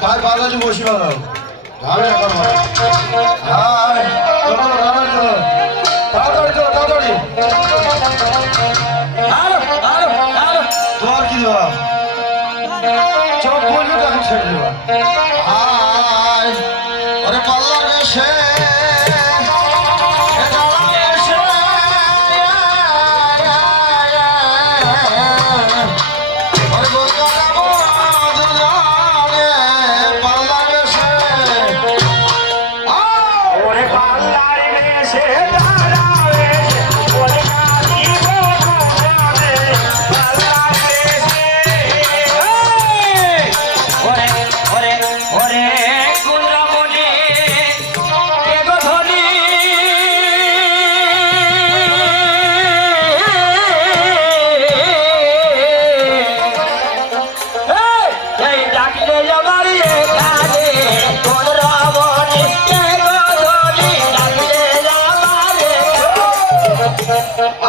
ভাই বাজারে বসি বানাও ভালো এখন হাই চলো তাড়াতাড়ি চলো তাড়াতাড়ি তোমার কি দেওয়া চোখ বলবি তখন ছেড়ে দেবা হাই ওরে পাল্লা এসে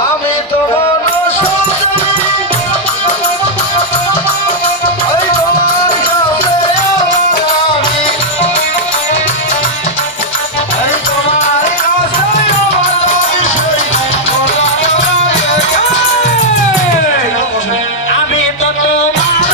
আমি তো আমি তো তোমার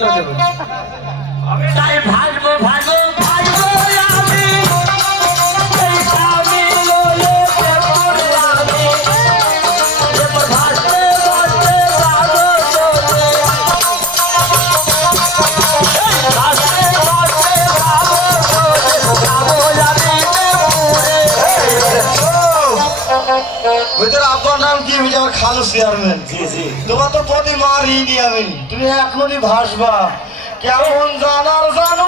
তোকে তাই ভাসবো ভাসবো ভাসবো আমি এই স্বামী লয়ে প্রেমর আমি এবার ভাসতে ভাসতে ভাগো তোকে ভাসতে ভাসতে ভাগো তোকে যাবো আমি ওইটার আপনার নাম কি? আমি আমার খালু চেয়ারম্যান। তোমার তো প্রতি মারিনি আমি, তুমি এখনই ভাসবা কেমন জানার জানো।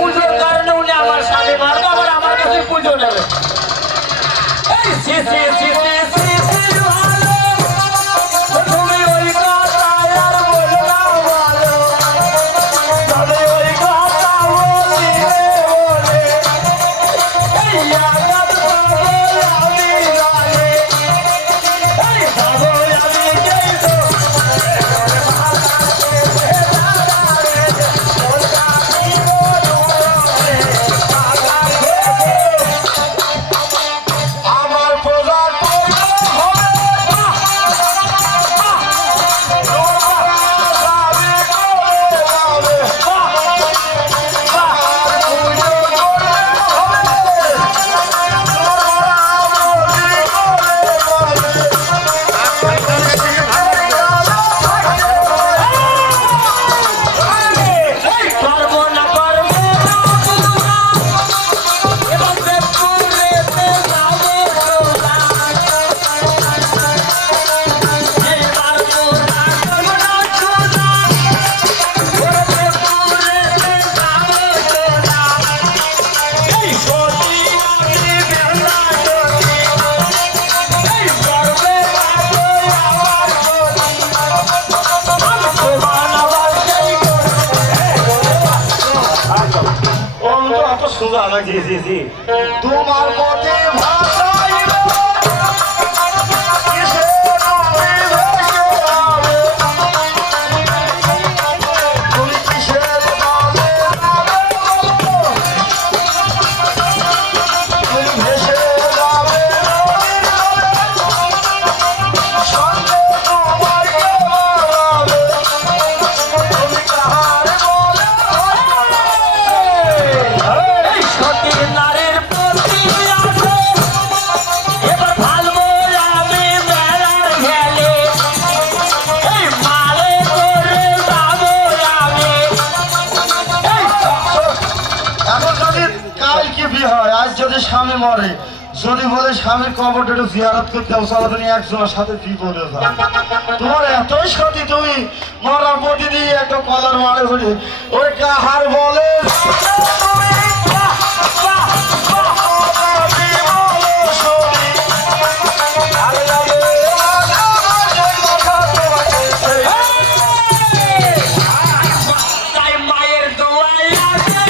পুজোর কারণে উনি আমার স্বামী মারবে, আবার আমার কাছে পুজো নেবে। এই সি সি সি সি সি সি ভালো তুমি ওই কথায় আর বলো না ভালো তবে ওই কথা বলিবে বলে এই আঘাত পাবো আমি জানে এই পাবো আমি যেই তো আমার প্রজা পারবো না পারবো এবার পেপুরেতে যাবো তোরা এই পারবো না পারবো না তোরা ওরে পেপুরেতে যাবো তোরা এই সতী আমি বেলা সতী এই গর্বে পাবো আমার সতী আমি তোমার আবার সেই অত সোজা না। তোমার পথে ভাসাইব কিসের নামে ভাসাবে? তুমি কিসের নামে নামে তুমি ভেসে যাবে নদীর জলে। সঙ্গে তোমার কে বাড়াবে? তুমি কাহার বলে এই সতী নারীর প্রতি আছে এবার ভালবো আমি মেলার গেলে এই মালে করে যাবো আমি এখন যদি কাল কি বিয়ে হয়, আজ যদি স্বামী মরে, যদি বলে স্বামীর কবরটা একটু জিয়ারত করতে হবে, সারা তুমি একজনের সাথে বিপদে যাও। তোমার এতই সতী, তুমি মরার প্রতিদিন একটা কলার মারে ধরে ওই কাহার বলে তাই মায়ের দোয়াই আছে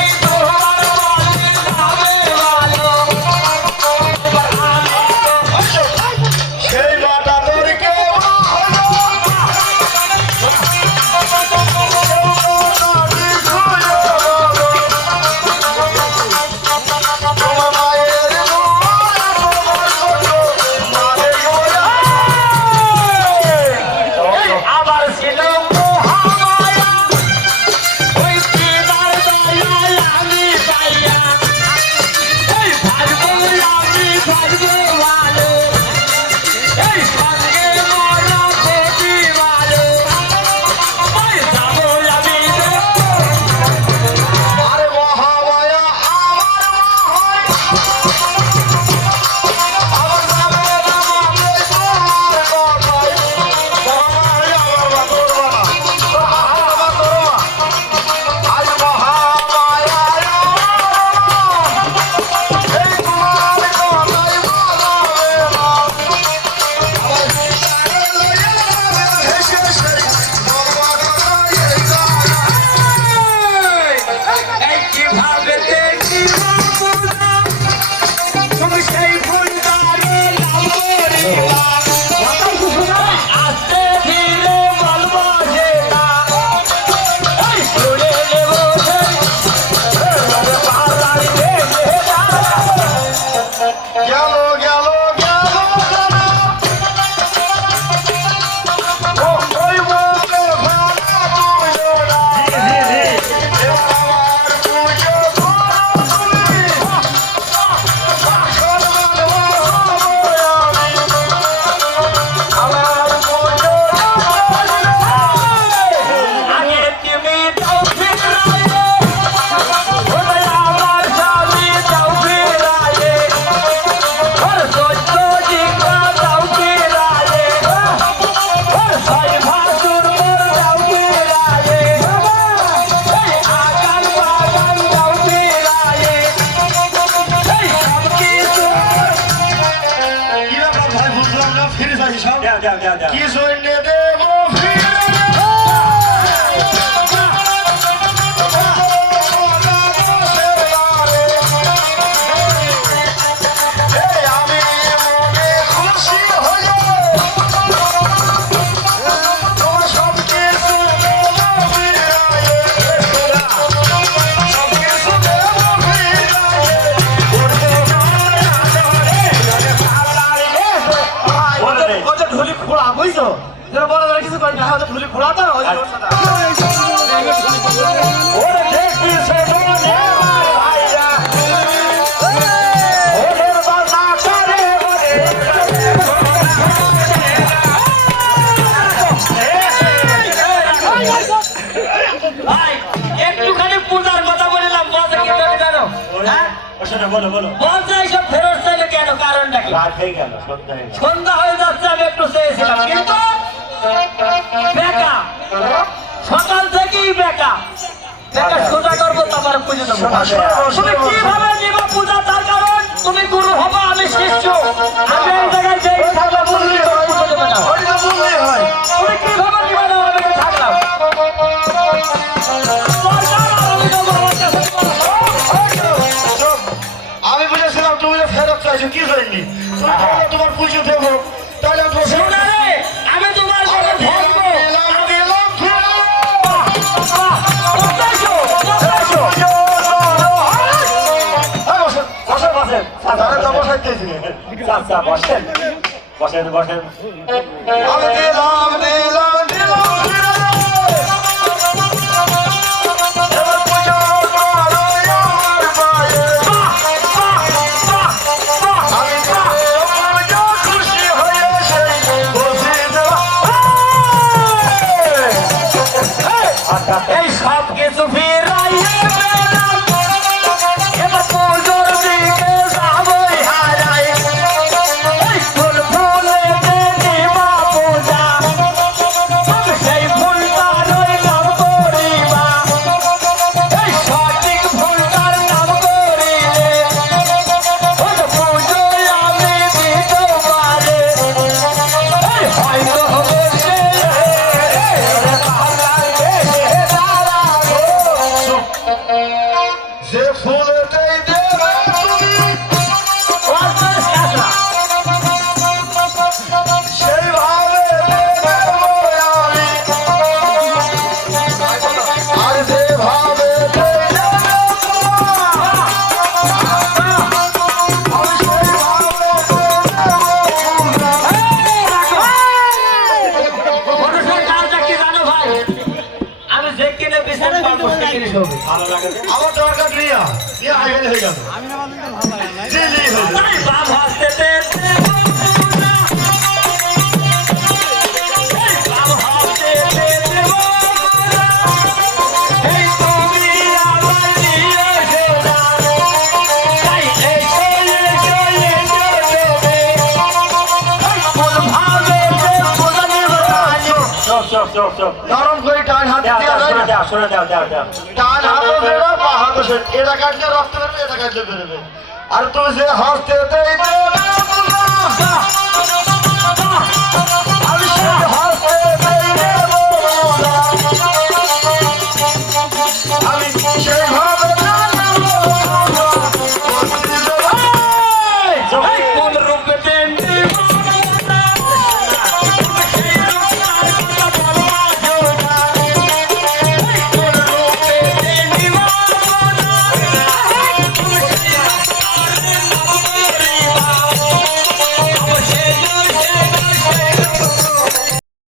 এই দোয়ার বলে যাবে ভালো এবার আমি সেই মাটা তোর কেউ গেল গেল ওই মুখে ভাঙা তুইও না আমার পুজো তুমি আমার পুজো আগে তুমি দাও ফিরাইয়ে ওরে আমার স্বামী দাও ফিরাইয়ে ওর সহ্য জিকা দাও ফিরাইয়ে ওর ছয় ভাসুর মোর দাও ফিরাইয়ে এই আগান বাগান দাও ফিরাইয়ে এই সব কিছু কি ব্যাপার ভাই বুঝলাম না ফিরে যাই সব কি জন্য দেব ফিরে আমি মনে খুশি হয়ে তোমার সব কিছু দেব ফিরাইয়ে সব কিছু দেব ফিরাইয়ে ওটা ঢুলি খোলা বুঝছো যেটা বড় বড় কিছু করি না হয়তো ঢুলি খোলা তো ওই জন্য ওটা। ওরে দেখবি সে মনে আমার ভাইরা ওরে বাবা করে ওরে ভাই একটুখানি পূজার কথা বললাম বলতে কি তুমি জানো হ্যাঁ বলো বলো বলতে এইসব ফেরত চাইলে কেন কারণটা কি রাত হয়ে গেল সন্ধ্যা হয়ে গেল সন্ধ্যা হয়ে যাচ্ছে আমি একটু চেয়েছিলাম কিন্তু বেকা সকাল থেকেই বেকা বেকা সোজা করবো তারপরে পুজো দেবো তুমি কিভাবে নিব পূজা তার কারণ তুমি গুরু হবো আমি শিষ্য আমি এই জায়গায় যেই থাকলে বুঝলি পুজো দেবে না ওই তো বললেই হয় তুমি কিভাবে নিবে না আমি থাকলাম আমি দেবো আমার কাছে চুপ। আমি বুঝেছিলাম তুমি যে ফেরত চাইছো কি জন্য তুমি বললে তোমার পুজো দেবো তাহলে আমি তোমার শোনা রে, আমি তোমার কাছে থাকবো দিলাম দিলাম বসেন বসেন তারা তো বসাইতেছি চাচা বসেন বসেন বসেন আমি দিলাম দিলাম দিলাম এবার পুজো করো আমার পায়ে। আমি পুজো খুশি হয়ে সেই বসে এই সব কিছু ফিরাইয়ে পেলাম এবার পুজোর দিকে যাবই হারাই এই ফুল ফুলে দিবা পূজা সেই ফুলটা রইলাম করিবা এই সঠিক ফুলটার নাম করিলে ওই পুজোয় আমি দিতে পারে এই হয়তো বসে যে ফুলেতেই দেবে তুমি সেইভাবে দেবো আমি আর যেভাবে দেবে আমি আমি যে কিনে বিচার পাবো সে কিনে শোবে ভালো লাগে আমার দরকার রিয়া রিয়া হয়ে গেল জি জি হয়ে গেল। তাই বাপ হাসতে দে চুপ নরম করে ডান হাত দেও দেওয়া যায় না সরে দাও ডান হাতও দেবে বা হাতও সেটা এটা কাটলে রক্ত বেরোবে এটা কাটলে বেরোবে আর তুই যে হাসতে দেই